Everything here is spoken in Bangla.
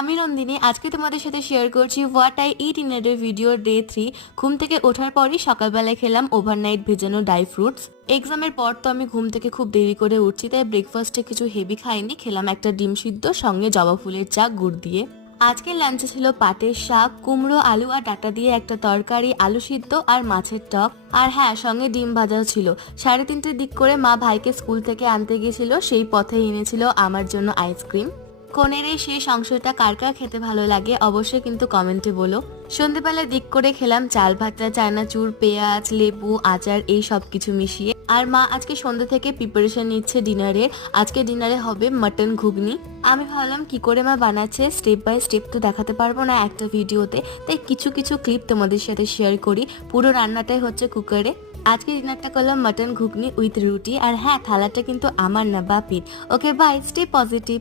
আমি নন্দিনী। আজকে তোমাদের সাথে শেয়ার করছি what I it in a day video day 3। ঘুম থেকে ওঠার পরই সকালবেলায় খেলাম ওভারনাইট ভেজানো ড্রাই ফ্রুটস। এক্সামের পর তো আমি ঘুম থেকে খুব দেরি করে উঠছি, তাই ব্রেকফাস্টে কিছু হেভি খাইনি, খেলাম একটা ডিম সিদ্ধ সঙ্গে জবা ফুলের চা গুড় দিয়ে। আজকের লাঞ্চে ছিল পাটের শাক, কুমড়ো, আলু আর ডাঁটা দিয়ে একটা তরকারি, আলু সিদ্ধ আর মাছের টক। আর হ্যাঁ, সঙ্গে ডিম ভাজাও ছিল। 3:30টার দিক করে মা ভাইকে স্কুল থেকে আনতে গিয়েছিল, সেই পথে এনেছিল আমার জন্য আইসক্রিম। কোনের এই শেষ অংশটা কার কার খেতে ভালো লাগে অবশ্যই কিন্তু কমেন্টে বলো। সন্ধেবেলার দিক করে খেলাম চাল ভাজা, চানাচুর, পেঁয়াজ, লেবু, আচার এই সব কিছু মিশিয়ে। আর মা আজকে সন্ধ্যে থেকে প্রিপারেশন নিচ্ছে ডিনারের। আজকে ডিনারে হবে মাটন ঘুগনি। আমি ভাবলাম কি করে মা বানাচ্ছে স্টেপ বাই স্টেপ তো দেখাতে পারবো না একটা ভিডিওতে, তাই কিছু কিছু ক্লিপ তোমাদের সাথে শেয়ার করি। পুরো রান্নাটাই হচ্ছে কুকারে। আজকে ডিনারটা করলাম মাটন ঘুগনি উইথ রুটি। আর হ্যাঁ, থালাটা কিন্তু আমার না, বাপির। Okay bye, stay positive.